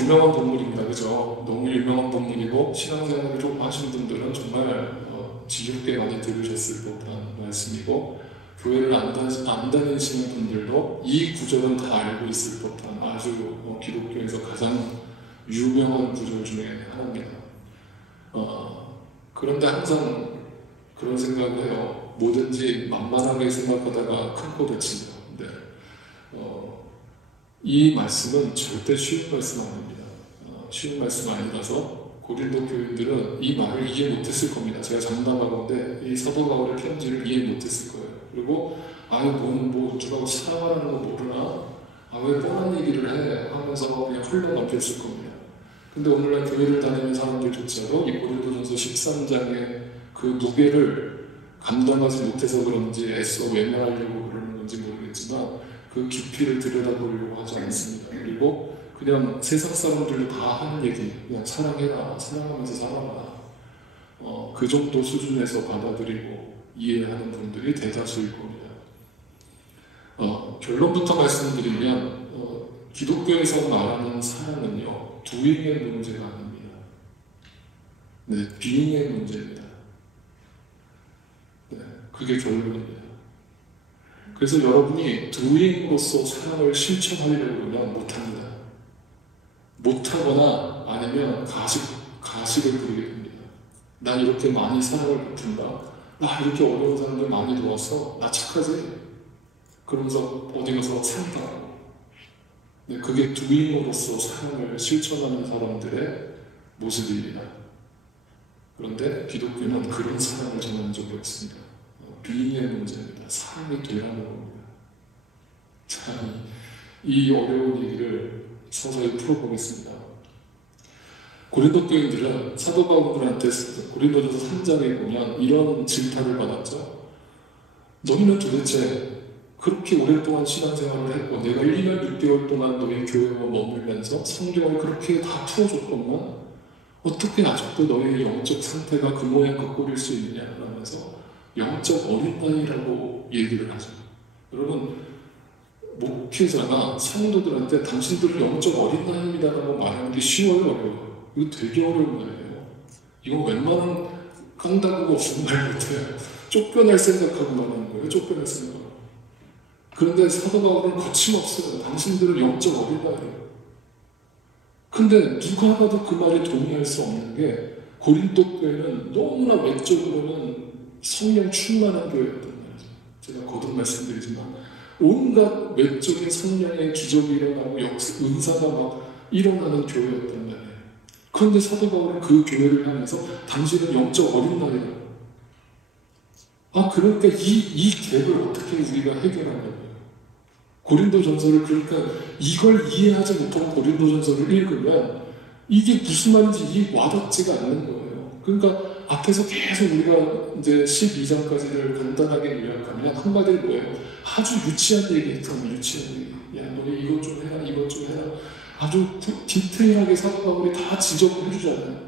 유명한 본문입니다. 그죠? 너무 유명한 본문이고 신앙생활을 좀 하신 분들은 정말 지겹게 많이 들으셨을 법한 말씀이고, 교회를 안 다니시는 분들도 이 구절은 다 알고 있을 법한 아주 기독교에서 가장 유명한 구절 중에 하나입니다. 그런데 항상 그런 생각을 해요. 뭐든지 만만하게 생각하다가 큰 코 다친다. 근데 이 말씀은 절대 쉬운 말씀 아닙니다. 쉬운 말씀 아니라서 고린도 교인들은 이 말을 이해 못했을 겁니다. 제가 장담하건대 이 사도 바울의 편지를 이해 못했을 거예요. 그리고 뭐 어쩌라고 사랑하는 거 모르나? 왜 뻔한 얘기를 해? 하면서 그냥 흘러넘겼을 겁니다. 근데 오늘날 교회를 다니는 사람들조차도 이 고린도전서 13장의 그 무게를 감당하지 못해서 그런지 애써 외면하려고 그러는 건지 모르겠지만 그 깊이를 들여다보려고 하지 않습니다. 그리고 그냥 세상 사람들도 다 하는 얘기, 그냥 사랑해라, 사랑하면서 살아라, 그 정도 수준에서 받아들이고 이해하는 분들이 대다수일 겁니다. 결론부터 말씀드리면 기독교에서 말하는 사랑은요, doing의 문제가 아닙니다. 네, being의 문제입니다. 네, 그게 결론입니다. 그래서 여러분이 doing으로서 사랑을 실천하려고 하면 못합니다. 못하거나 아니면 가식을 부리게 됩니다. 나 이렇게 많이 사랑을 베푼다. 나 이렇게 어려운 사람들 많이 도와서 나 착하지? 그러면서 어디 가서 산다. 네, 그게 doing으로서 사랑을 실천하는 사람들의 모습입니다. 그런데 기독교는 그런 사랑을 전한 적이 없습니다. being의 문제입니다. 사랑이 되라는 겁니다. 자, 이 어려운 얘기를 서서히 풀어보겠습니다. 고린도 교인들은 사도 바울한테 고린도전서 3장에 보면 이런 질타를 받았죠. 너희는 도대체 그렇게 오랫동안 신앙생활을 했고 내가 1년 6개월 동안 너희 교회와 머물면서 성경을 그렇게 다 풀어줬건만 어떻게 아직도 너희의 영적 상태가 그 모양 그 꼴일 수 있느냐 하면서 영적 어린아이라고 얘기를 하죠. 여러분, 목회자가 성도들한테 당신들은 영적 어린아이입니다라고 말하는 게 쉬워요, 어려워요? 이거 되게 어려운 말이에요. 이거 웬만한 깡다구가 없으면 말 못해요. 쫓겨날 생각하고 말하는 거예요. 쫓겨날 생각. 그런데 사도 바울은 거침없어요. 당신들은 영적 어린아이예요. 근데 누가 봐도 그 말에 동의할 수 없는 게 고린도 교회는 너무나 외적으로는 성령 충만한 교회였단 말이죠. 제가 거듭 말씀드리지만 온갖 외적인 성령의 기적이 일어나고 은사가 막 일어나는 교회였단 말이에요. 그런데 사도 바울은 그 교회를 향해서 당신은 영적 어린아이다. 그러니까 이 갭을 어떻게 우리가 해결하냐고요. 고린도전서를, 그러니까 이걸 이해하지 못하고 고린도전서를 읽으면 이게 무슨 말인지 와닿지가 않는 거예요. 그러니까 앞에서 계속 우리가 이제 12장까지를 간단하게 요약하면 한마디로 뭐예요? 아주 유치한 얘기 했잖아요. 유치한 얘기. 야, 너희 이것 좀 해라, 이것 좀 해라. 아주 디테일하게 사도 바울이 다 지적을 해주잖아요.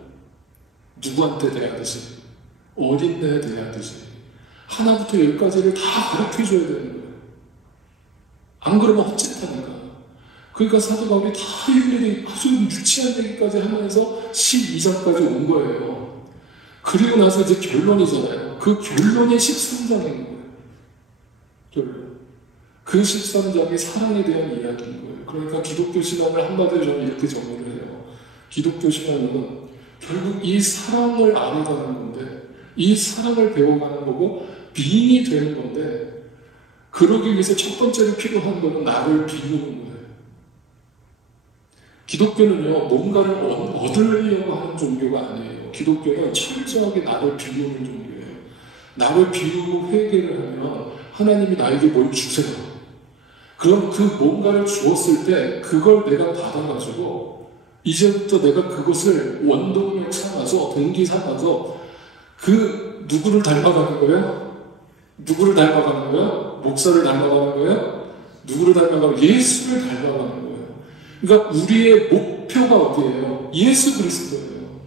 누구한테 대하듯이, 어린애에 대하듯이 하나부터 10까지를 다 가르쳐줘야 되는 거예요. 안 그러면 헛짓하니까. 그러니까 사도 바울이 다 일일이 아주 유치한 얘기까지 하면서 12장까지 온 거예요. 그리고 나서 이제 결론이잖아요. 그 결론이 13장인 거예요. 결론. 그 13장이 사랑에 대한 이야기인 거예요. 그러니까 기독교 신앙을 한마디로 저는 이렇게 정리를 해요. 기독교 신앙은 결국 이 사랑을 알아가는 건데, 이 사랑을 배워가는 거고, 비인이 되는 건데, 그러기 위해서 첫 번째로 필요한 거는 나를 비우는 거예요. 기독교는요, 뭔가를 얻으려고 하는 종교가 아니에요. 기독교는 철저하게 나를 비우는 종교예요. 나를 비우고 회개를 하면 하나님이 나에게 뭘 주세요. 그럼 그 뭔가를 주었을 때 그걸 내가 받아가지고 이제부터 내가 그것을 원동력 삼아서, 동기 삼아서 그 누구를 닮아가는 거예요? 누구를 닮아가는 거예요? 목사를 닮아가는 거예요? 누구를 닮아가는 거예요? 예수를 닮아가는 거예요. 그러니까 우리의 목표가 어디예요? 예수 그리스도예요.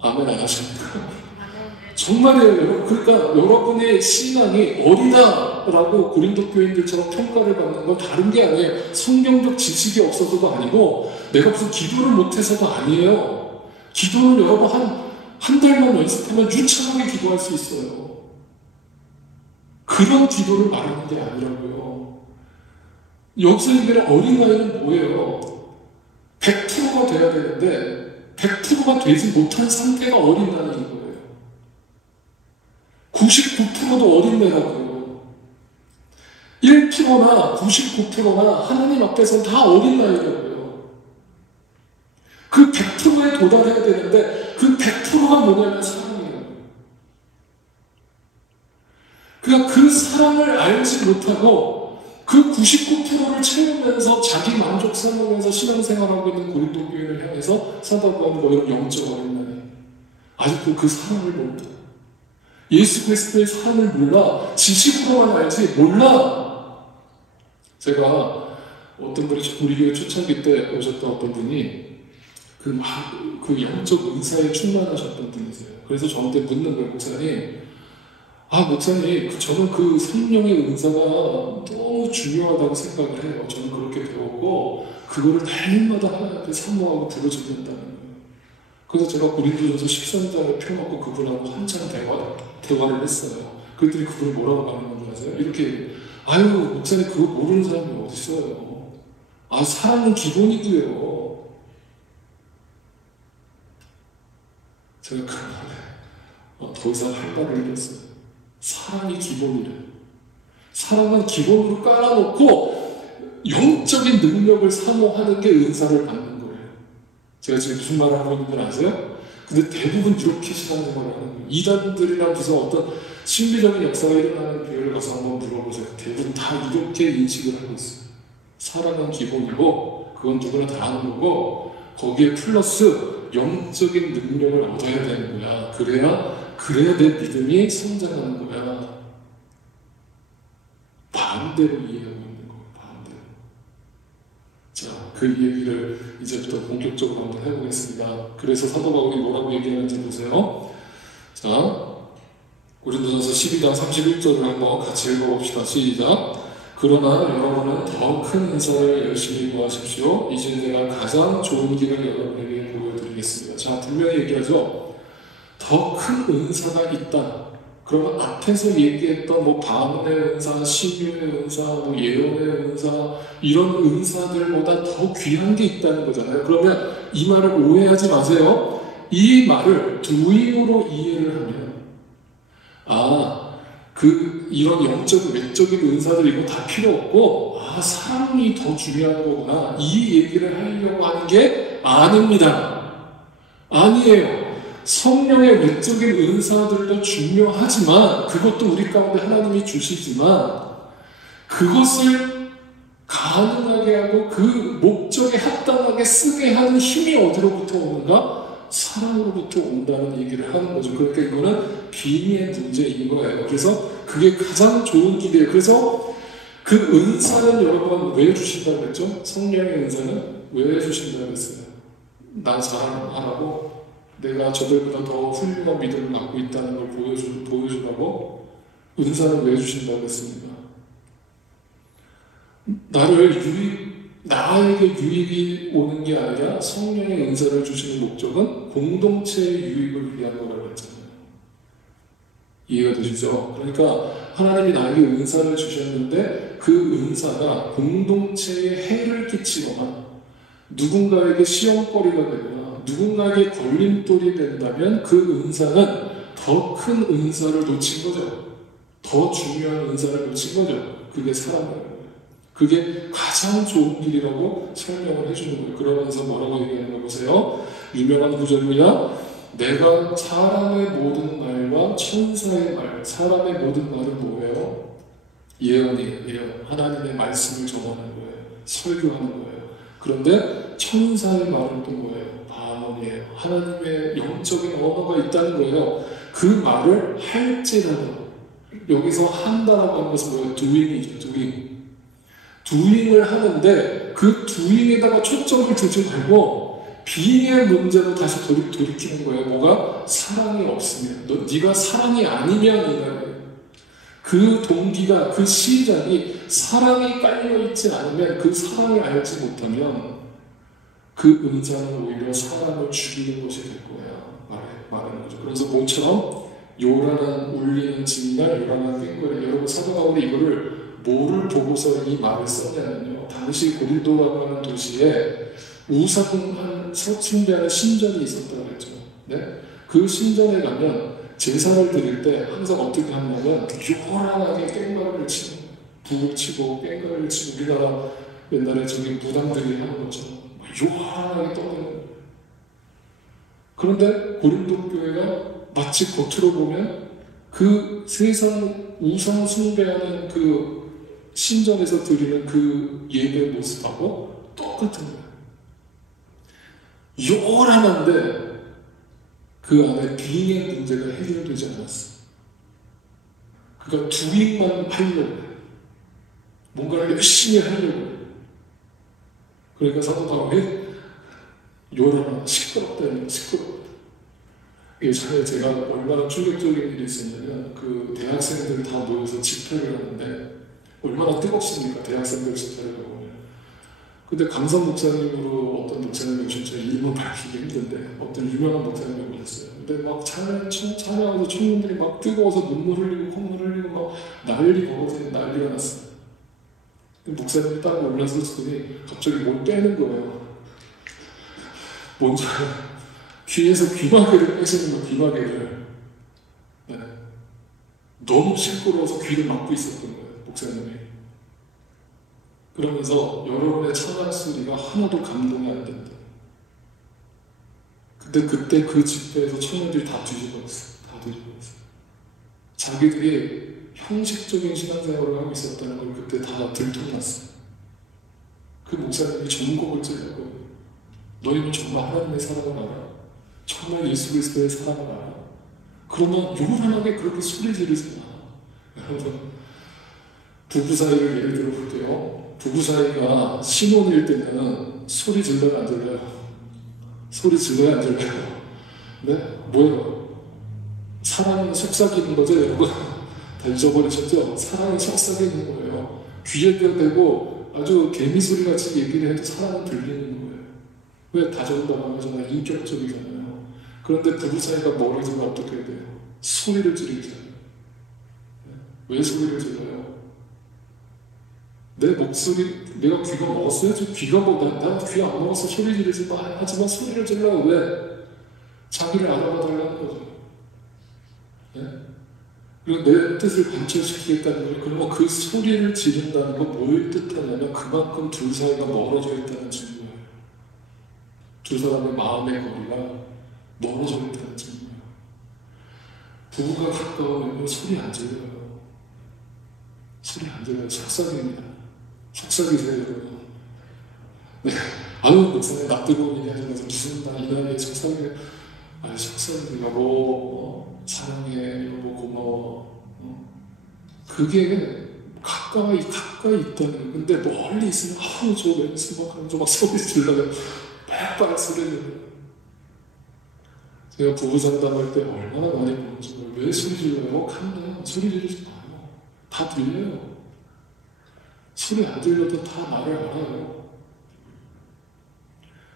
아멘 안 하십니까? 정말이에요. 그러니까 여러분의 신앙이 어리다라고 고린도 교인들처럼 평가를 받는 건 다른 게 아니에요. 성경적 지식이 없어서도 아니고 내가 무슨 기도를 못해서도 아니에요. 기도는 여러분 한 달만 연습하면 유창하게 기도할 수 있어요. 그런 기도를 말하는 게 아니라고요. 여기서 얘기하는 어린아이는 뭐예요? 100%가 돼야 되는데 100%가 되지 못한 상태가 어린아이인 거예요. 99%도 어린애라고요. 1%나 99%나 하나님 앞에서는 다 어린아이라고요. 그 100%에 도달해야 되는데 그 100%가 뭐냐면 사랑이에요. 그러니까 그 사랑을 알지 못하고 그 99%를 채우면서 자기 만족 삼으면서 신앙생활하고 있는 고린도 교회를 향해서 사도가 하는 거예요. 영적 어린아이. 아직도 그 사랑을 모른다. 예수 그리스도의 사랑을 몰라. 지식으로만 알지 몰라. 제가 어떤 분이 우리 교회 초창기 때 오셨던 어떤 분이 그 영적 은사에 충만하셨던 분이세요. 그래서 저한테 묻는 거예요. 목사님, 저는 그 성령의 은사가 너무 중요하다고 생각을 해요. 저는 그렇게 배웠고 그거를 날마다 하나님 앞에 사모하고 들어주는다는 거예요. 그래서 제가 고린도전서 13장을 펴놓고 그분하고 한참 대화를 했어요. 그랬더니 그분이 뭐라고 말하는 줄 아세요? 이렇게, 목사님 그거 모르는 사람이 어디 있어요? 사랑은 기본이고요. 제가 그 말에 더 이상 할 말을 잃었어요. 사랑이 기본이래. 사랑은 기본으로 깔아놓고 영적인 능력을 사모하는 게 은사를 받는 거예요. 제가 지금 무슨 말을 하고 있는 줄 아세요? 근데 대부분 이렇게 신앙생활을 하는 거예요. 이단들이랑 무슨 어떤 신비적인 역사가 일어나는 교회를 가서 한번 물어보세요. 대부분 다 이렇게 인식을 하고 있어요. 사랑은 기본이고 그건 누구나 다 아는 거고 거기에 플러스 영적인 능력을 얻어야 되는 거야. 그래야 내 믿음이 성장하는 거야. 반대로 이해하고 있는 거예요. 반대로. 자, 그 얘기를 이제부터 본격적으로 한번 해보겠습니다. 그래서 사도 바울이 뭐라고 얘기하는지 보세요. 자, 고린도전서 12장 31절을 한번 같이 읽어봅시다. 시작. 그러나 여러분은 더 큰 은사를 열심히 구하십시오. 이제 내가 가장 좋은 길을 여러분에게 보여드리겠습니다. 자, 분명히 얘기하죠. 더 큰 은사가 있다. 그러면 앞에서 얘기했던 방언의 은사, 신유의 은사, 예언의 은사 이런 은사들보다 더 귀한 게 있다는 거잖아요. 그러면 이 말을 오해하지 마세요. 이 말을 doing으로 이해를 하면 이런 영적인 외적인 은사들 이거 다 필요 없고 사랑이 더 중요한 거구나. 이 얘기를 하려고 하는 게 아닙니다. 아니에요. 성령의 외적인 은사들도 중요하지만 그것도 우리 가운데 하나님이 주시지만 그것을 가능하게 하고 그 목적에 합당하게 쓰게 하는 힘이 어디로부터 오는가? 사랑으로부터 온다는 얘기를 하는 거죠. 그러니까 이거는 빙의의 문제인 거예요. 그래서 그게 가장 좋은 길이에요. 그래서 그 은사는 여러분 왜 주신다고 했죠? 성령의 은사는 왜 주신다고 했어요? 나 자랑하라고? 내가 저들보다 더 훌륭한 믿음을 갖고 있다는 걸 보여주라고? 은사는 왜 주신다고 했습니까? 나에게 유익이 오는 게 아니라 성령의 은사를 주시는 목적은 공동체의 유익을 위한 거라고 했잖아요. 이해가 되시죠? 그러니까 하나님이 나에게 은사를 주셨는데 그 은사가 공동체에 해를 끼치거나 누군가에게 시험거리가 되거나 누군가에게 걸림돌이 된다면 그 은사는 더 큰 은사를 놓친 거죠. 더 중요한 은사를 놓친 거죠. 그게 사랑이에요. 그게 가장 좋은 길이라고 설명을 해주는 거예요. 그러면서 뭐라고 얘기하는 거 보세요. 유명한 구절입니다. 내가 사람의 모든 말과 천사의 말, 사람의 모든 말은 뭐예요? 예언이에요. 하나님의 말씀을 전하는 거예요. 설교하는 거예요. 그런데 천사의 말은 또 뭐예요? 반언이에요. 하나님의 영적인 언어가 있다는 거예요. 그 말을 할지라도 여기서 한다라고 하는 것은 뭐예요? doing이죠. doing을 하는데 그 doing에다가 초점을 두지 말고 비의 문제로 다시 돌이키는 거예요. 뭐가? 사랑이 없으면. 네가 사랑이 아니면 이거예요. 그 동기가, 그 시작이 사랑이 깔려있지 않으면, 그 사랑을 알지 못하면 그 의자는 오히려 사람을 죽이는 것이 될 거야. 말하는 거죠. 그래서 모처럼 요란한 울리는 징날, 요란한 꽹과리. 여러분 사도 바울이 이거를 뭐를 보고서 이 말을 썼냐면요. 당시 고린도라고 하는 도시에 우상한 숭배하는 신전이 있었다고 했죠. 네? 그 신전에 가면 제사를 드릴 때 항상 어떻게 하냐면 요란하게 꽹과리를 치고 북을 치고 꽹과리를 치고 우리나라 옛날에 저기 무당들이 하는 것처럼 요란하게 떠드는 거예요. 그런데 고린도 교회가 마치 겉으로 보면 그 세상 우상 숭배하는 그 신전에서 드리는 그 예배 모습하고 똑같은 거예요. 요란한데 그 안에 비의 문제가 해결되지 않았어. 그러니까 두익만 하려고 해. 뭔가를 열심히 하려고 해. 그러니까 사도 바울이 요란한 시끄럽다. 예전에 제가 얼마나 충격적인 일이 있었냐면 그 대학생들이 다 모여서 집회를 하는데 얼마나 뜨겁습니까? 대학생들 집회를 하고. 근데 강선 목사님으로 어떤 목사님이 진짜 이름을 밝히기 힘든데 어떤 유명한 목사님이 오셨어요. 근데 막 찬양하면서 청년들이 막 뜨거워서 눈물 흘리고 콧물 흘리고 막 난리가 났어요. 목사님이 딱 올라서더니 갑자기 뭘 빼는 거예요. 뭔지 귀에서 귀마개를 빼시는 거예요. 귀마개를. 네. 너무 시끄러워서 귀를 막고 있었던 거예요. 목사님이. 그러면서 여러분의 찬양 소리가 하나도 감동이 안 된다. 근데 그때 그 집회에서 청년들이 다 뒤집어졌어요. 자기들이 형식적인 신앙생활을 하고 있었다는 걸 그때 다 들통났어요. 그 목사님이 전곡을 찔러고 너희는 정말 하나님의 사랑을 알아? 정말 예수 그리스도의 사랑을 알아? 그러면 요란하게 그렇게 소리 지르지 마. 여러분, 부부 사이를 예를 들어 볼게요. 부부 사이가 신혼일 때는 소리 질러요, 안 질러요? 소리 질러요, 안 질러요? 네? 뭐예요? 사랑은 속삭이는 거죠, 여러분? 다 잊어버리셨죠? 사랑은 속삭이는 거예요. 귀에 대고 아주 개미 소리 같이 얘기를 해도 사랑은 들리는 거예요. 왜? 다정다감하잖아요. 인격적이잖아요. 그런데 부부 사이가 멀어지면 어떻게 해야 돼요? 소리를 지르죠. 왜 소리를 질러요? 내 목소리, 내가 귀가 먹었어요? 귀가 난 귀 안 먹어서 소리 지르지 마. 하지만 소리를 질러요. 왜? 자기를 알아봐 달라는 거죠. 네? 그리고 내 뜻을 관철시키겠다는 거예요. 그러면 그 소리를 지른다는 건 뭘 뜻하냐면 그만큼 둘 사이가 멀어져 있다는 증거예요. 두 사람의 마음의 거리가 멀어져 있다는 증거예요. 부부가 가까우면 소리 안 질러요. 소리 안 질러요. 속삭입니다. 속삭이세요, 여러분. 네. 아유, 목사님, 나 뜨거운 얘기 하지 마세요. 무슨 이 나이에 속삭이세요. 속삭이세요. 여보, 사랑해. 여보, 고마워. 그게 가까이 있다는 거예요. 근데 멀리 있으면, 저 왼수 막 하면서 막 소리 질러요. 빽빽 소리 질러요. 제가 부부 상담할 때 얼마나 많이 보는지 몰라요. 왜 소리 질러요? 가면 소리 지르지 마요. 다 들려요. 소리 안 들려도 다 말을 알아요.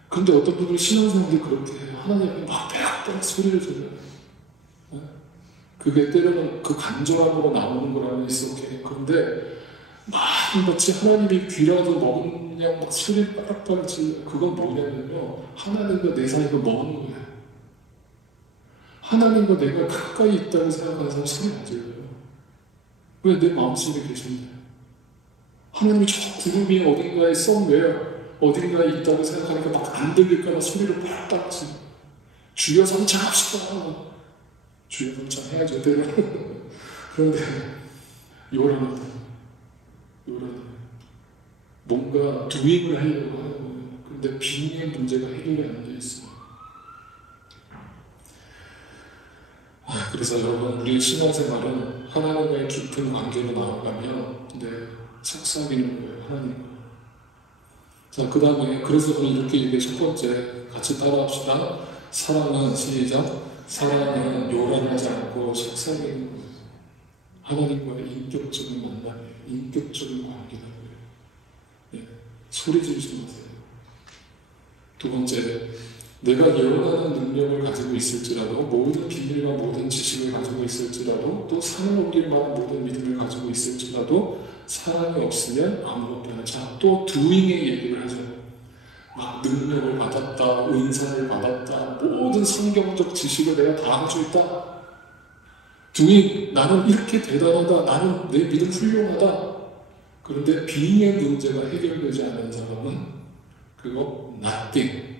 그런데 어떤 분들은 신앙생활이 그렇게 해요. 하나님이 막 빽빽 소리를 질러요. 네? 그게 때로는 그 간절함으로 나오는 거라면 있었게. 그런데 마치 하나님이 귀라도 먹은 양 막 소리 빽빽 질러요. 그건 뭐냐면요. 하나님과 내 사이가 먼 거예요. 하나님과 내가 가까이 있다고 생각하는 사람 소리 안 질러요. 왜? 내 마음속에 계신데. 하나님이 저 구름이 어딘가에 somewhere 어딘가에 있다고 생각하니까 막 안 들릴까봐 소리를 팍팍 치. 주여 성찬합시다. 주여 성찬해야죠. 그런데 요란하다. 뭔가 도입을 하려고 하는 거예요. 그런데 빙의 문제가 해결이 안 돼 있어요. 그래서 여러분, 우리의 신앙생활은 하나님과의 깊은 관계로 나아가면 속삭이는 거예요. 하나님과 자, 그 다음에 그래서 이렇게 얘기해. 첫 번째 같이 따라합시다. 사랑은 시작. 사랑은 요란하지 않고 속삭이는 거예요. 하나님과의 인격적인 만남이에요. 인격적인 관계라는 거예요. 네. 소리 지르지 마세요. 두 번째, 내가 예언하는 능력을 가지고 있을지라도, 모든 비밀과 모든 지식을 가지고 있을지라도, 또 산을 옮길 만한 모든 믿음을 가지고 있을지라도 사랑이 없으면 아무것도 아니야. 자, 또 doing의 얘기를 하죠. 막 능력을 받았다, 은사를 받았다, 모든 성경적 지식을 내가 다 가지고 있다. doing, 나는 이렇게 대단하다, 나는 내 믿음 훌륭하다. 그런데 being의 문제가 해결되지 않은 사람은 그거 nothing.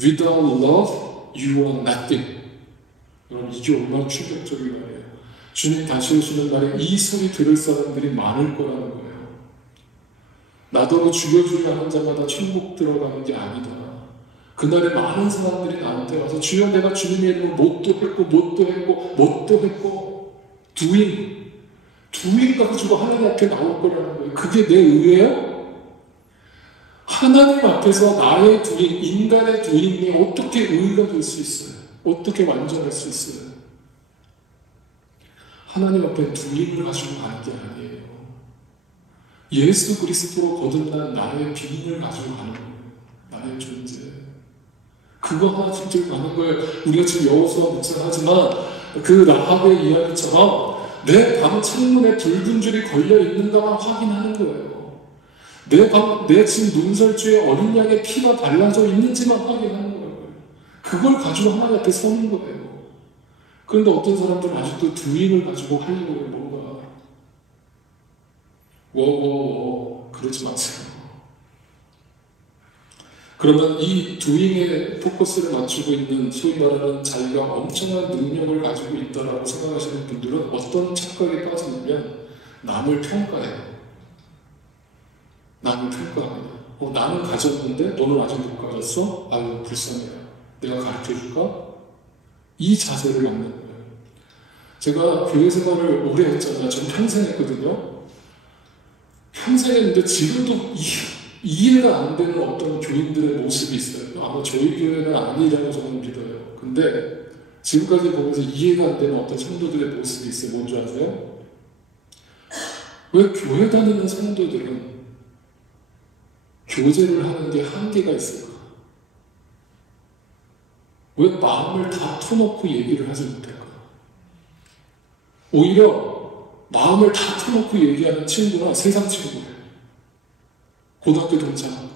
Without love, you are nothing. 여러분, 이게 얼마나 충격적인 말이에요. 주님 다시 오시는 날에 이 소리 들을 사람들이 많을 거라는 거예요. 나더러 죽여주려 하는 자마다 천국 들어가는 게 아니다. 그날에 많은 사람들이 나한테 와서 주여, 내가 주님의 이름으로 뭣도 했고 doing 가지고 하나님 앞에 나올 거라는 거예요. 그게 내 의예요? 하나님 앞에서 나의 doing, 인간의 doing이 어떻게 의가 될 수 있어요? 어떻게 완전할 수 있어요? 하나님 앞에 doing을 가지고 가는 게 아니에요. 예수 그리스도로 거듭난 나의 비인을 가지고 가는 거예요. 나의 존재. 그거 하나 진짜 가는 거예요. 우리가 지금 여호수아 묵상하지만 그 라합의 이야기처럼 내 방 창문에 붉은 줄이 걸려 있는가만 확인하는 거예요. 내 지금 문설주에 어린 양의 피가 발라져 있는지만 확인하는 거예요. 그걸 가지고 하나님 앞에 서는 거예요. 그런데 어떤 사람들은 아직도 doing을 가지고 하려고 해요. 뭔가 그러지 마세요. 그러면 이 doing에 포커스를 맞추고 있는, 소위 말하는 자기가 엄청난 능력을 가지고 있다라고 생각하시는 분들은 어떤 착각에 빠지냐면 남을 평가해요. 남을 평가합니다. 나는 가졌는데 너는 아직 못 가졌어? 아유, 불쌍해요. 내가 가르쳐줄까? 이 자세를 갖는 거예요. 제가 교회 생활을 오래 했잖아요. 전 평생 했거든요. 평생 했는데 지금도 이해가 안 되는 어떤 교인들의 모습이 있어요. 아마 저희 교회는 아니라고 저는 믿어요. 근데 지금까지 보면서 이해가 안 되는 어떤 성도들의 모습이 있어요. 뭔지 아세요? 왜 교회 다니는 성도들은 교제를 하는 게 한계가 있을까? 왜 마음을 다 터놓고 얘기를 하지 못할까? 오히려 마음을 다 터놓고 얘기하는 친구나 세상 친구예요. 고등학교 동창.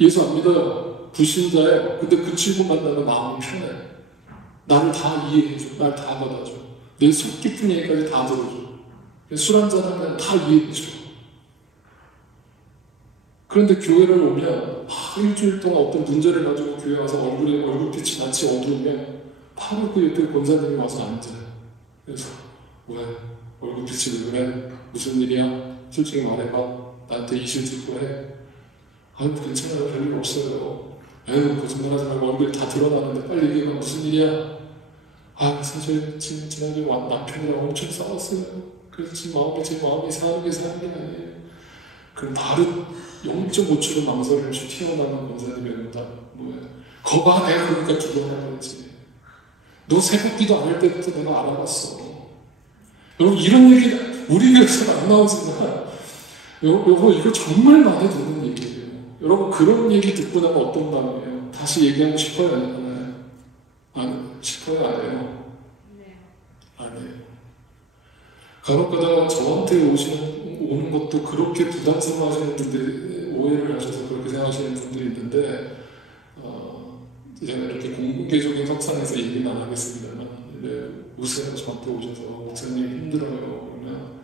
예수 안 믿어요. 불신자예요. 근데 그 친구 만나면 마음이 편해. 나를 다 이해해줘. 날 다 받아줘. 내 속 깊은 얘기까지 다 들어줘. 술 한잔 하면 다 이해해줘. 그런데 교회를 오면 일주일 동안 어떤 문제를 가지고 교회 와서 얼굴빛이 낯이 어두우면 바로 그 옆에 권사님이 와서 앉아요. 그래서 왜? 얼굴빛이 왜 그래? 무슨 일이야? 솔직히 말해봐. 나한테 이실 짓고 해. 아유, 괜찮아요. 별일 없어요. 에휴, 거짓말하지 말고 얼굴이 다 드러나는데 빨리 얘기해봐. 무슨 일이야? 아, 사실 지난주에 남편이랑 엄청 싸웠어요. 그래서 지금 제 마음이 사는 게 아니에요. 그럼 바로 0.5초로 망설임 없이 튀어나오는 권사님의 응답 뭐예요? 거봐, 내가 그러니까 기도하라고 했지. 너 새벽기도 안 할 때부터 내가 알아봤어. 여러분, 이런 얘기 우리 교회에서는 안 나오지만 여러분, 이거 정말 많이 듣는 얘기예요. 여러분, 그런 얘기 듣고 나면 어떤 마음이에요? 다시 얘기하고 싶어요? 안 해요? 싶어요? 안 해요? 안 해요. 간혹가다가 저한테 오는 것도 그렇게 부담스러워하시는 분들이, 오해를 하셔서 그렇게 생각하시는 분들이 있는데, 제가 이렇게 공개적인 석상에서 얘기는 안 하겠습니다만, 우세요. 저한테 오셔서 목사님 힘들어요. 그러면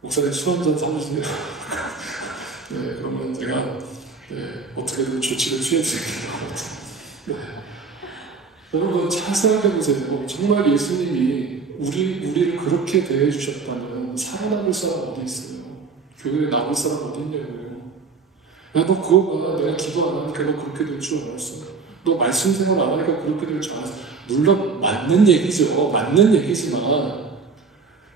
목사님 술 한잔 사주세요. 네, 그러면 제가 어떻게든 조치를 취해드릴게요. 네. 여러분, 잘 생각해보세요. 정말 예수님이 우리를 그렇게 대해주셨다면 살아남을 사람 어디 있어요? 교회에 남을 사람 어디 있냐고요. 야, 너 그거가 내가 기도 안 하니까 너 그렇게 될 줄 알았어. 너 말씀 생활 안 하니까 그렇게 될 줄 알았어. 물론 맞는 얘기죠. 맞는 얘기지만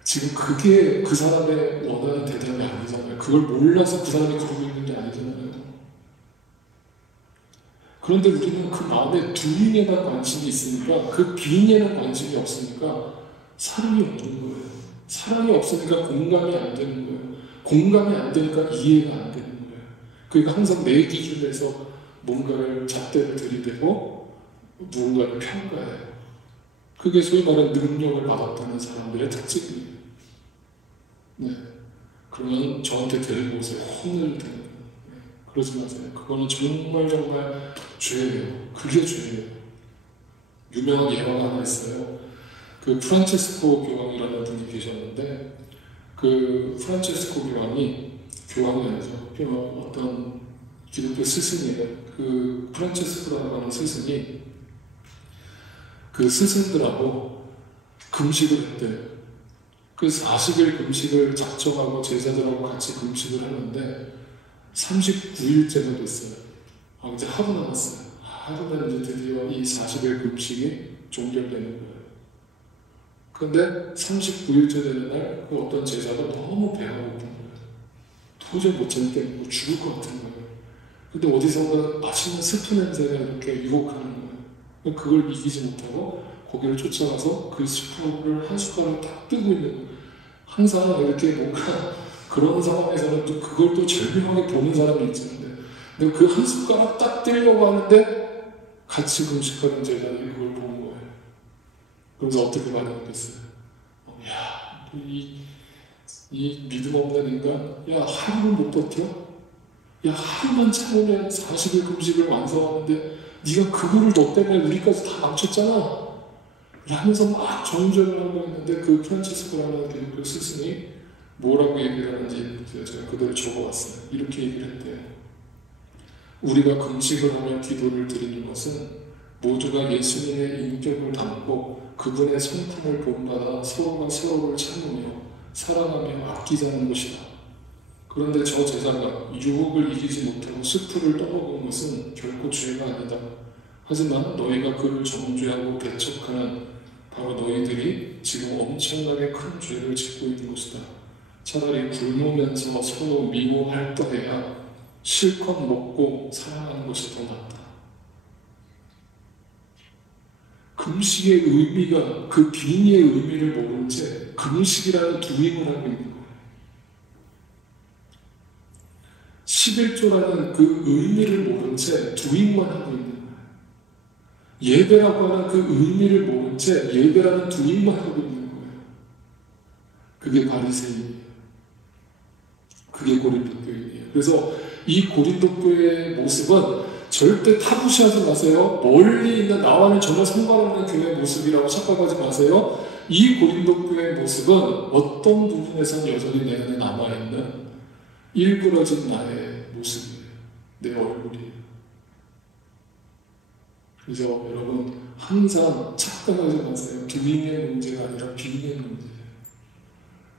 지금 그게 그 사람의 원하는 대답이 아니잖아요. 그걸 몰라서 그 사람이 그러고 있는 게 아니잖아요. 그런데 우리는 그 마음에 doing에만 관심이 있으니까 그 being에는 관심이 없으니까 사랑이 없는 거예요. 사랑이 없으니까 공감이 안 되는 거예요. 공감이 안 되니까 이해가 안 되는 거예요. 그러니까 항상 내 기준에서 뭔가를 잣대를 들이대고 누군가를 평가해요. 그게 소위 말하는 능력을 받았다는 사람들의 특징이에요. 네. 그러면 저한테 데리고 오세요. 혼을 드는 거예요. 그러지 마세요. 그거는 정말 죄예요. 그게 죄예요. 유명한 예화가 하나 있어요. 그 프란체스코 교황이라는 분이 계셨는데 그 프란체스코 교황이 아니죠. 어떤 기독교 스승이에요. 그 프란체스코라고 하는 스승이 그 스승들하고 금식을 했대요. 그 40일 금식을 작정하고 제자들하고 같이 금식을 하는데 39일째가 됐어요. 이제 하루 남았어요. 하루면 이제 드디어 이 40일 금식이 종결되는 거예요. 근데 39일째 되는 날 그 어떤 제자가 너무 배가 고픈 거예요. 도저히 못 참겠고 죽을 것 같은 거예요. 근데 어디선가 맛있는 스프 냄새가 이렇게 유혹하는 거예요. 그걸 이기지 못하고 거기를 쫓아가서 그 스프를 한 숟가락 딱 뜨고 있는 거예요. 항상 이렇게 뭔가 그런 상황에서는 또 그걸 또 절묘하게 보는 사람이 있잖아요. 근데 그 한 숟가락 딱 뜨려고 하는데 같이 금식하는 제자들이 그걸 본 거예요. 그래서 어떻게 반응했겠어요? 야, 이 믿음 없는 인간, 야, 하루를 못 버텨? 야, 하루만 참으면 40일 금식을 완성하는데 네가 그거를 너 때문에 우리까지 다 망쳤잖아. 라면서 막 정죄를 하고 있는데 그 프란치스코라는 그 스승이 뭐라고 얘기를 하는지 제가 그대로 적어왔어요. 이렇게 얘기를 했대요. 우리가 금식을 하며 기도를 드리는 것은 모두가 예수님의 인격을 담고 그분의 성품을 본받아 서로가 서로를 참으며 사랑하며 아끼자는 것이다. 그런데 저 제자가 유혹을 이기지 못하고 스프를 떠먹은 것은 결코 죄가 아니다. 하지만 너희가 그를 정죄하고 배척하는 바로 너희들이 지금 엄청나게 큰 죄를 짓고 있는 것이다. 차라리 굶으면서 서로 미워할 때에야 실컷 먹고 사랑하는 것이 더 낫다. 금식의 의미가 그 빙의의 의미를 모른 채 금식이라는 두임을 하고 있는 거예요. 11조라는 그 의미를 모른 채 두임만 하고 있는 거예요. 예배라고 하는 그 의미를 모른 채 예배라는 두임만 하고 있는 거예요. 그게 바리새인이에요. 그게 고린도 교회예요. 그래서 이 고린도 교회의 모습은 절대 타부시하지 마세요. 멀리 있는 나와는 전혀 상관없는 교회의 모습이라고 착각하지 마세요. 이 고린도 교회의 모습은 어떤 부분에선 여전히 내 안에 남아있는 일그러진 나의 모습이에요. 내 얼굴이에요. 그래서 여러분 항상 착각하지 마세요. doing의 문제가 아니라 being의 문제예요.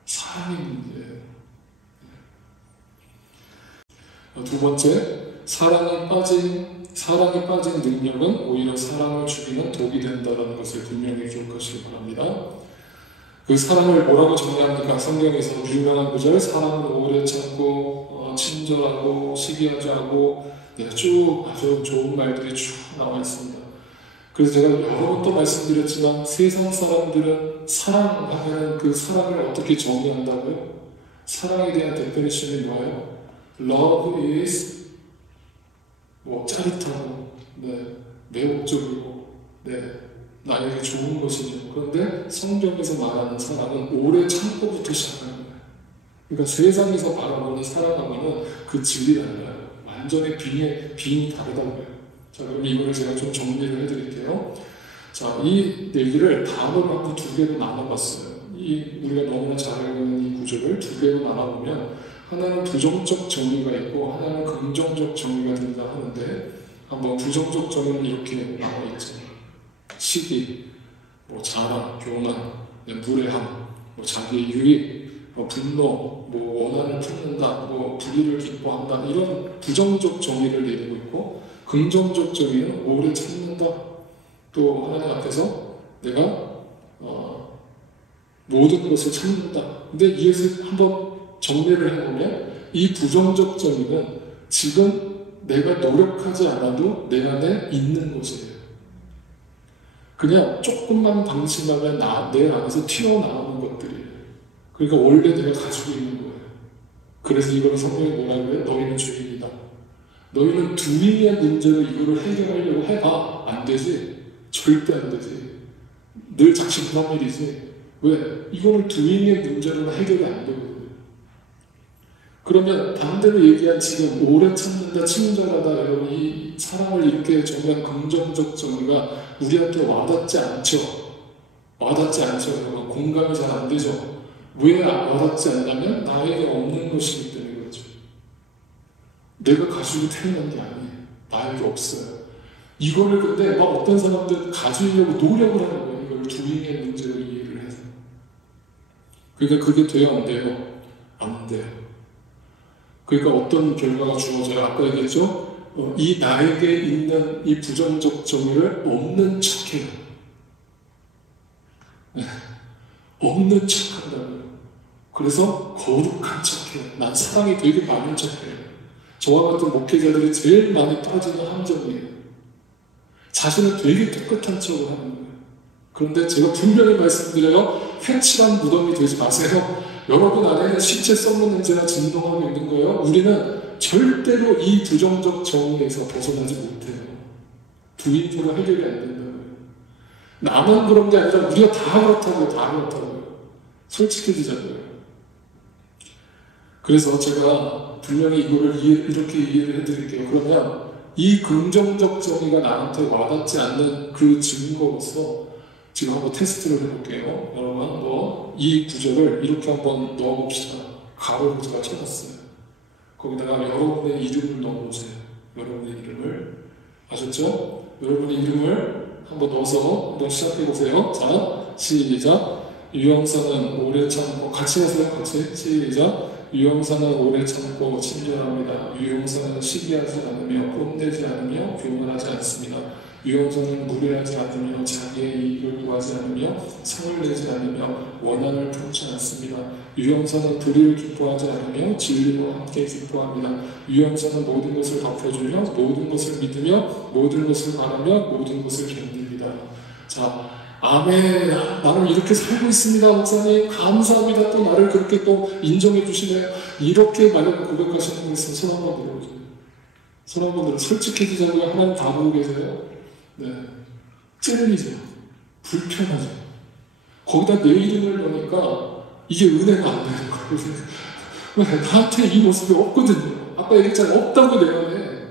사랑의 문제예요. 두 번째, 사랑에 빠진 능력은 오히려 사랑을 죽이는 독이 된다는 것을 분명히 기억하시기 바랍니다. 그 사랑을 뭐라고 정의합니까? 성경에서 유명한 구절, 사랑은 오래 참고 친절하고 시기하지 않고 쭉 아주 좋은 말들이 쭉 나와 있습니다. 그래서 제가 여러 번 또 말씀드렸지만 세상 사람들은 사랑하면 그 사랑을 어떻게 정의한다고요? 사랑에 대한 데피니션이 뭐예요? Love is 짜릿하고 매혹적이고 나에게 좋은 것이죠. 그런데 성경에서 말하는 사랑은 오래 참고부터 시작하는 거예요. 그러니까 세상에서 바라보는 사랑하고는 그 질이 달라요. 완전히 빙이 다르다고요. 자, 그럼 이거를 제가 좀 정리를 해드릴게요. 자, 이 얘기를 단어로 한번 두 개로 나눠봤어요. 우리가 너무나 잘 알고 있는 이 구조를 두 개로 나눠보면 하나는 부정적 정의가 있고 하나는 긍정적 정의가 된다 하는데 한번 부정적 정의는 이렇게 나와 있죠. 시기, 자랑, 교만, 무례함, 자기의 유익, 분노, 원한을 품는다, 불의를 기뻐한다 이런 부정적 정의를 내리고 있고 긍정적 정의는 오래 참는다. 또 하나님 앞에서 내가 모든 것을 참는다. 근데 이것을 한번 정리를 해보면 이 부정적 정의는 지금 내가 노력하지 않아도 내 안에 있는 것이에요. 그냥 조금만 방심하면 내 안에서 튀어나오는 것들이에요. 그러니까 원래 내가 가지고 있는 거예요. 그래서 이걸 성경이 뭐라고 해요? 너희는 죄인이다. 너희는 doing의 문제로 이거를 해결하려고 해봐. 안 되지. 절대 안 되지. 늘 자신만일이지. 왜? 이거는 doing의 문제로는 해결이 안 되거든요. 그러면 반대로 얘기한 지금 오래 참는다, 친절하다, 여러분 이 사랑을 이렇게 정의한 긍정적 정의가 우리한테 와닿지 않죠. 와닿지 않죠. 여러분 공감이 잘 안 되죠. 왜 와닿지 않냐면 나에게 없는 것이기 때문에 그렇죠. 내가 가지고 태어난 게 아니에요. 나에게 없어요. 이거를 근데 막 어떤 사람들 가지려고 노력을 하는 거예요. 이걸 doing의 문제로 이해를 해서. 그러니까 그게 돼요, 안 돼요? 안 돼요. 그러니까 어떤 결과가 주어져요? 아까 얘기했죠? 이 나에게 있는 이 부정적 정의를 없는 척해요. 네. 없는 척한다고요. 그래서 거룩한 척해요. 난 사랑이 되게 많은 척해요. 저와 같은 목회자들이 제일 많이 빠지는 함정이에요. 자신은 되게 깨끗한 척을 하는 거예요. 그런데 제가 분명히 말씀드려요. 회칠한 무덤이 되지 마세요. 여러분 안에는 신체 썩는 냄새가 진동하고 있는 거예요. 우리는 절대로 이 부정적 정의에서 벗어나지 못해요. 도인으로 해결이 안 된다고요. 나만 그런 게 아니라 우리가 다 그렇다고요. 다 그렇다고요. 솔직해지자고요. 그래서 제가 분명히 이거를 이렇게 이해를 해드릴게요. 그러면 이 긍정적 정의가 나한테 와닿지 않는 그 증거로서 지금 한번 테스트를 해볼게요. 여러분 한번 이 구절을 이렇게 한번 넣어봅시다. 가로로 제가 쳐놨어요. 거기다가 여러분의 이름을 넣어보세요. 여러분의 이름을. 아셨죠? 여러분의 이름을 한번 넣어서 한번 시작해보세요. 자, 시작. 유영사는 오래 참고 같이 하세요. 같이. 시작. 유영사는 오래 참고 친절합니다. 유영사는 시기하지 않으며 뽐내지 않으며 교만하지 않습니다. 유영사는 무례하지 않으며 자기의 이익을 구하지 않으며 성을 내지 않으며 원한을 품지 않습니다. 유영사는 불의를 기뻐하지 않으며 진리와 함께 기뻐합니다. 유영사는 모든 것을 덮어주며 모든 것을 믿으며 모든 것을 바라며 모든 것을 견딥니다. 자, 아멘. 나는 이렇게 살고 있습니다. 목사님 감사합니다. 또 나를 그렇게 또 인정해 주시네요. 이렇게 만약 고백하시는 분 있으면 손 한번 들어보세요. 손 한번 들어. 솔직해지자고요. 하나님 다 보고 계세요. 네. 찔리죠. 불편하죠. 거기다 내 이름을 넣으니까 이게 은혜가 안 되는 거예요. 나한테 이 모습이 없거든요. 아까 얘기했잖아요. 없다고 내 안에.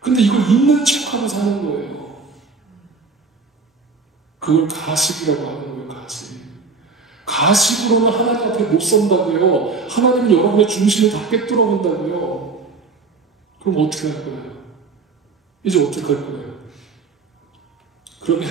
근데 이걸 있는 척하고 사는 거예요. 그걸 가식이라고 하는 거예요. 가식. 가식으로는 하나님 앞에 못 선다고요. 하나님은 여러분의 중심을 다 꿰뚫어 본다고요. 그럼 어떻게 할 거예요? 이제 어떻게 할 거예요? 그러면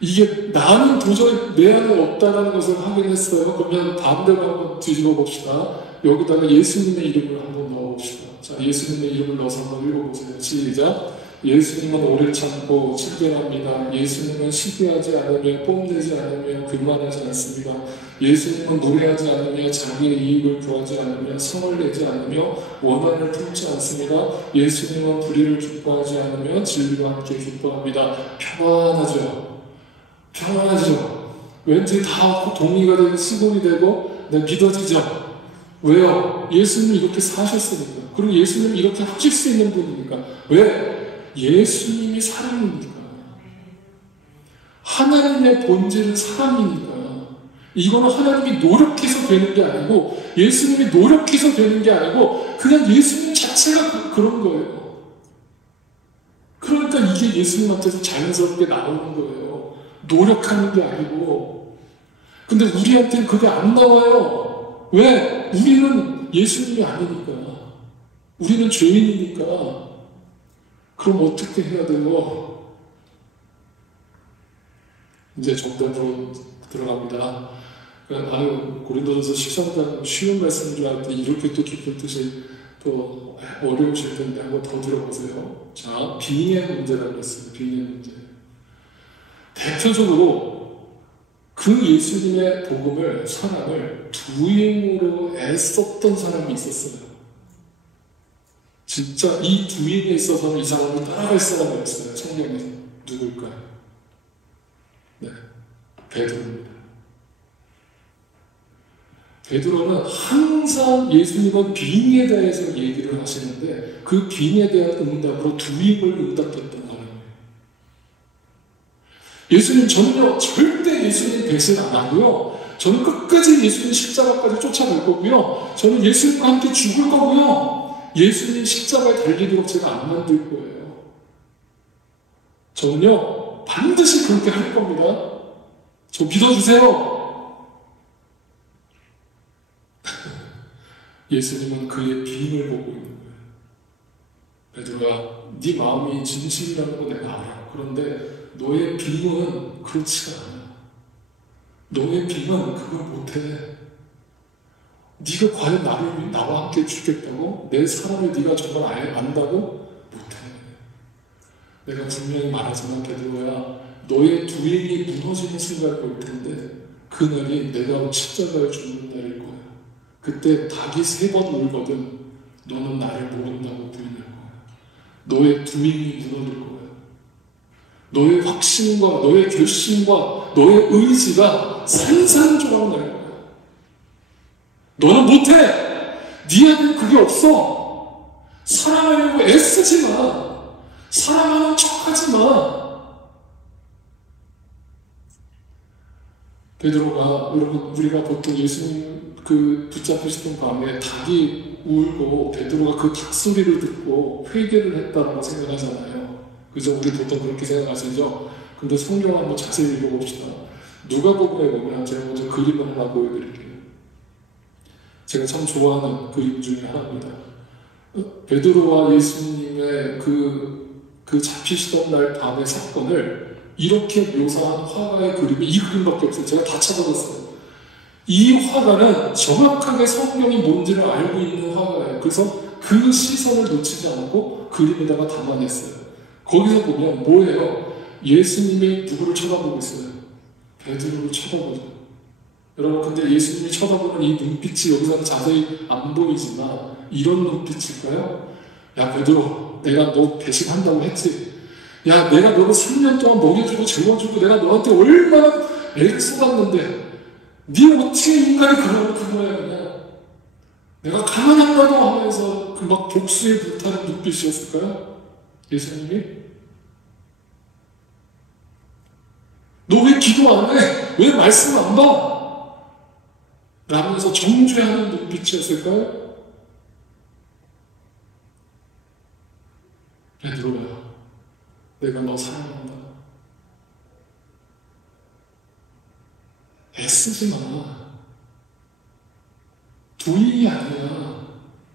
이게 나는 도저히 내 안에 없다는 것을 확인했어요. 그러면 반대로 한번 뒤집어 봅시다. 여기다가 예수님의 이름을 한번 넣어 봅시다. 자, 예수님의 이름을 넣어서 한번 읽어보세요. 시작. 예수님은 오래 참고 친절합니다. 예수님은 시기하지 않으며 뽐내지 않으며 교만하지 않습니다. 예수님은 무례하지 않으며 자기의 이익을 구하지 않으며 성을 내지 않으며 원한을 품지 않습니다. 예수님은 불의를 기뻐하지 않으며 진리와 함께 기뻐합니다. 평안하죠. 평안하죠. 왠지 다 동의가 되고 수긍이 되고 믿어지죠. 왜요? 예수님이 이렇게 사셨으니까. 그리고 예수님이 이렇게 하실 수 있는 분이니까. 왜? 예수님이 사랑이니까. 하나님의 본질은 사랑이니까. 이거는 하나님이 노력해서 되는 게 아니고 예수님이 노력해서 되는 게 아니고 그냥 예수님 자체가 그런 거예요. 그러니까 이게 예수님한테서 자연스럽게 나오는 거예요. 노력하는 게 아니고. 근데 우리한테는 그게 안 나와요. 왜? 우리는 예수님이 아니니까. 우리는 죄인이니까. 그럼 어떻게 해야 돼요? 이제 정답으로 들어갑니다. 아유, 고린도전서 13장 쉬운 말씀인 줄 알았더니 이렇게 또 깊은 뜻이 또 어려우실 텐데 한번 더 들어보세요. 자, 빙의 문제라고 했습니다. 빙의 문제. 대표적으로 그 예수님의 복음을, 사랑을 두잉으로 애썼던 사람이 있었어요. 진짜 이 두인에 있어서는 이 사람을 따라갈 사람이 없어요. 성경에서. 누굴까요? 네, 베드로입니다. 베드로는 항상 예수님은 빙에 대해서 얘기를 하시는데 그 빙에 대한 응답으로 두임을 응답했던 사람이에요. 예수님 저는요 절대 예수님 배신 안 하고요. 저는 끝까지 예수님 십자가까지 쫓아갈 거고요. 저는 예수님과 함께 죽을 거고요. 예수님 십자가에 달리도록 제가 안 만들 거예요. 저는요 반드시 그렇게 할 겁니다. 저 믿어주세요. 예수님은 그의 빙을 보고 있는 거예요. 베드로야, 네 마음이 진심이라는 거 내가 알아. 그런데 너의 빙은 그렇지가 않아. 너의 빙은 그걸 못해. 네가 과연 나와 함께 죽겠다고? 내 사랑을 네가 정말 안다고? 못해. 내가 분명히 말하지만 베드로야, 너의 두인이 무너지는 순간이 올 텐데 그날이 내가 십자가에 죽는 날일 거야. 그때 닭이 3번 울거든 너는 나를 모른다고 부인할 거야. 너의 두인이 무너질 거야. 너의 확신과 너의 결심과 너의 의지가 산산조각 날 거야. 너는 못해. 네 안에 그게 없어. 사랑하려고 애쓰지 마. 사랑하는 척하지 마. 베드로가, 여러분, 우리가 보통 예수님 붙잡히시던 밤에 닭이 울고 베드로가 그 닭 소리를 듣고 회개를 했다고 생각하잖아요. 그죠? 우리 보통 그렇게 생각하시죠? 근데 성경을 한번 자세히 읽어봅시다. 누가복음에 보면 제가 먼저 그림을 하나 보여드릴게요. 제가 참 좋아하는 그림 중에 하나입니다. 베드로와 예수님의 그 잡히시던 날 밤의 사건을 이렇게 묘사한 화가의 그림이 이 그림밖에 없어요. 제가 다 찾아봤어요. 이 화가는 정확하게 성경이 뭔지를 알고 있는 화가예요. 그래서 그 시선을 놓치지 않고 그림에다가 담아냈어요. 거기서 보면 뭐예요? 예수님이 누구를 쳐다보고 있어요? 베드로를 쳐다보죠. 여러분, 근데 예수님이 쳐다보는 이 눈빛이 여기서는 자세히 안 보이지만 이런 눈빛일까요? 야 베드로, 내가 너 배신한다고 했지? 야 내가 너를 3년 동안 먹여주고 재워주고 내가 너한테 얼마나 애를 쏟았는데 네 어떻게 인간이 그런 거야 그냥. 내가 가만한다고 하면서 그 막 복수에 불타는 눈빛이었을까요? 예수님이? 너 왜 기도 안 해? 왜 말씀 안 봐? 라면서 정죄하는 눈빛이었을까요? 베드로야, 내가 너 사랑한다. 애쓰지 마. 두인이 아니야.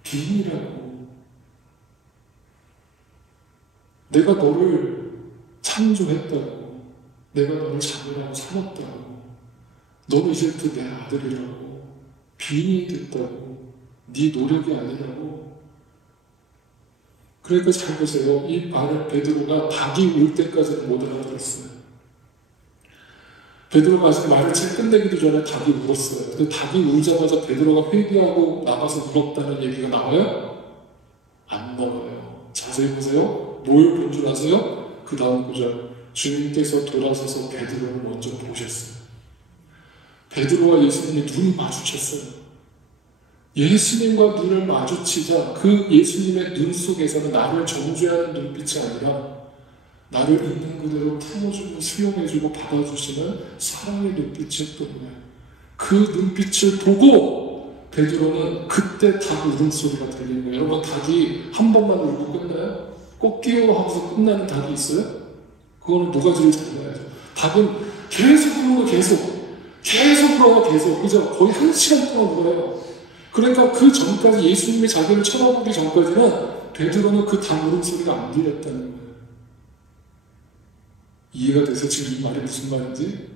빙이라고. 내가 너를 창조했다고. 내가 너를 잡으라고 삼았다고. 너는 이제부터 내 아들이라고. 빙이 됐다고. 네 노력이 아니라고. 그러니까 잘 보세요. 이 말을 베드로가 닭이 울 때까지는 못 알아들었어요. 베드로가 아직 말을 채 끝내기도 전에 닭이 울었어요. 근데 닭이 울자마자 베드로가 회개하고 나가서 울었다는 얘기가 나와요? 안 나와요. 자세히 보세요. 뭘 본 줄 아세요? 그 다음 구절. 주님께서 돌아서서 베드로를 먼저 보셨어요. 베드로와 예수님이 눈이 마주쳤어요. 예수님과 눈을 마주치자 그 예수님의 눈 속에서는 나를 정죄하는 눈빛이 아니라 나를 있는 그대로 품어주고 수용해주고 받아주시는 사랑의 눈빛이었던 거예요. 그 눈빛을 보고 베드로는 그때 닭 울음소리가 들리는 거예요. 여러분, 닭이 한 번만 울고 끝나요? 꼭 끼워 하면서 끝나는 닭이 있어요? 그거는 노가지를 잡아야죠. 닭은 계속 울어요. 계속 울어요. 그죠? 거의 1시간 동안 울어요. 그러니까 그 전까지 예수님이 자기를 쳐다보기 전까지는 베드로는 그 닭 울음소리가 안 들렸다는 거예요. 이해가 돼서 지금 이 말이 무슨 말인지?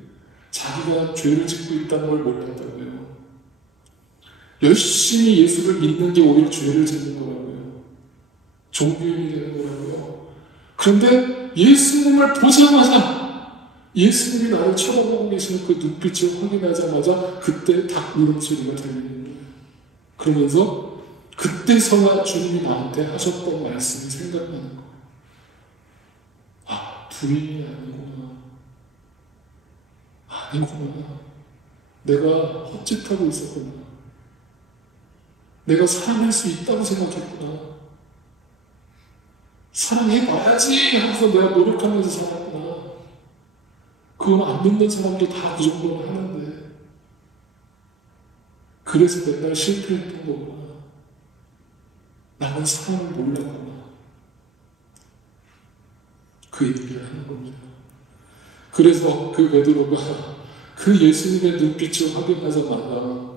자기가 죄를 짓고 있다는 걸 몰랐다고요. 열심히 예수를 믿는 게 오히려 죄를 짓는 거라고요. 종교인이 되는 거라고요. 그런데 예수님을 보자마자 예수님이 나를 쳐다보고 계시는 그 눈빛을 확인하자마자 그때 닭 울음소리가 들리는 거예요. 그러면서 그때서야 주님이 나한테 하셨던 말씀이 생각나는 거예요. 아, 부인이 아니구나. 내가 헛짓하고 있었구나. 내가 사랑할 수 있다고 생각했구나. 사랑해봐야지 하면서 내가 노력하면서 살았구나. 그건 안 믿는 사람도 다 그 정도는 하는데 그래서 맨날 실패했던 거구나. 나는 사랑을 몰랐구나. 그 얘기를 하는 겁니다. 그래서 그 베드로가 그 예수님의 눈빛을 확인하자마자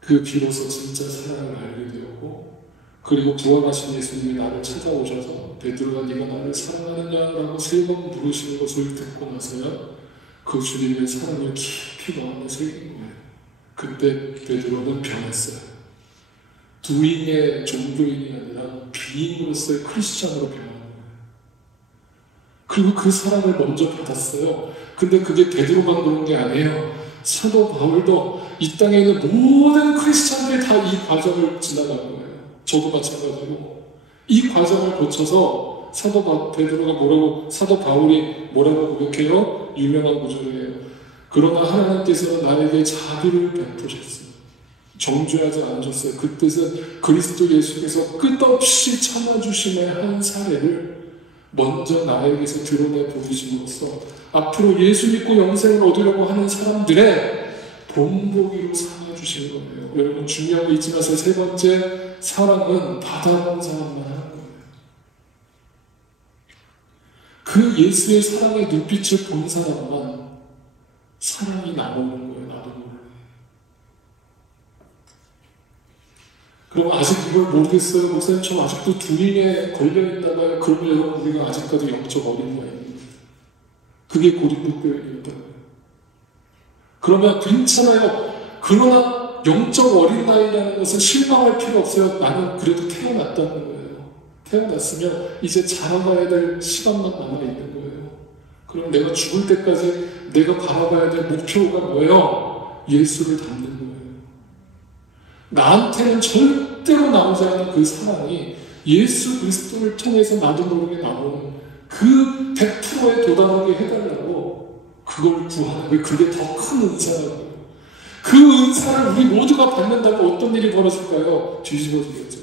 그 비로소 진짜 사랑을 알게 되었고, 그리고 부활하신 예수님이 나를 찾아오셔서 베드로가 네가 나를 사랑하느냐라고 3번 물으시는 것을 듣고 나서야 그 주님의 사랑을 깊이 마음에 새긴 거예요. 그때 베드로는 변했어요. 두인의 종교인이 아니라 비인으로서의 크리스찬으로 변한 거예요. 그리고 그 사랑을 먼저 받았어요. 근데 그게 베드로만 그런 게 아니에요. 사도 바울도 이 땅에 있는 모든 크리스찬들이 다 이 과정을 지나간 거예요. 저도 마찬가지로. 이 과정을 거쳐서 사도 바울이 뭐라고 고백해요? 유명한 구절이에요. 그러나 하나님께서는 나에게 자비를 베푸셨어요. 정죄하지 않으셨어요. 그 뜻은 그리스도 예수께서 끝없이 참아주심의 한 사례를 먼저 나에게서 드러내 보이심으로써 앞으로 예수 믿고 영생을 얻으려고 하는 사람들의 본보기로 삼아주시는 거예요. 여러분, 중요한 거 잊지 마세요. 3번째, 사랑은 받아본 사람만 하는 거예요. 그 예수의 사랑의 눈빛을 본 사람만 사랑이 나오는 거예요. 나도 모르게. 그럼 아직 이걸 모르겠어요. 목사님, 저 아직도 두인에 걸려있다가요. 그러면 여러분, 우리가 아직까지 영적 어린아이입니다. 그게 고린도 교회입니다. 그러면 괜찮아요. 그러나 영적 어린아이라는 것은 실망할 필요 없어요. 나는 그래도 태어났다는 거예요. 태어났으면 이제 자라가야 될 시간만 남아있는 거예요. 그럼 내가 죽을 때까지 내가 바라봐야 될 목표가 뭐예요? 예수를 닮는 거예요. 나한테는 절대로 나오지 않는 그 사랑이 예수 그리스도를 통해서 나도 모르게 나오는 그 100%에 도달하게 해달라고 그걸 구하는 게 그게 더 큰 은사라고요. 그 은사를 우리 모두가 받는다고 어떤 일이 벌어질까요? 뒤집어지겠죠.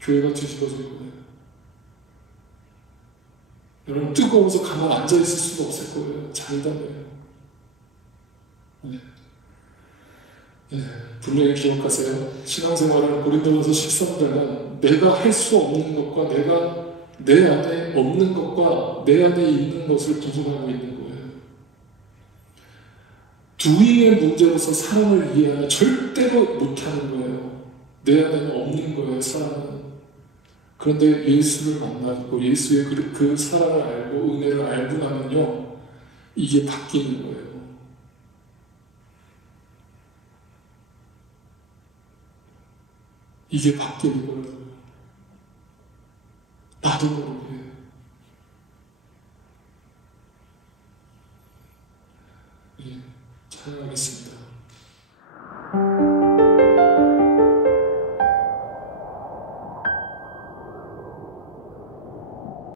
교회가 뒤집어질 거예요. 여러분, 뜨거워서 가만 앉아있을 수가 없을 거예요. 장담해요. 네. 네, 분명히 기억하세요. 신앙생활은 고린도전서 13장은 내가 할 수 없는 것과 내가 내 안에 없는 것과 내 안에 있는 것을 구분하고 있는 거예요. 두인의 문제로서 사랑을 이해하면 절대로 못하는 거예요. 내 안에는 없는 거예요, 사랑은. 그런데 예수를 만나고 예수의 그 사랑을 알고 은혜를 알고 나면요, 이게 바뀌는 거예요. 이게 바뀌는 거예요. 나도 모르게. 예, 찬양하겠습니다.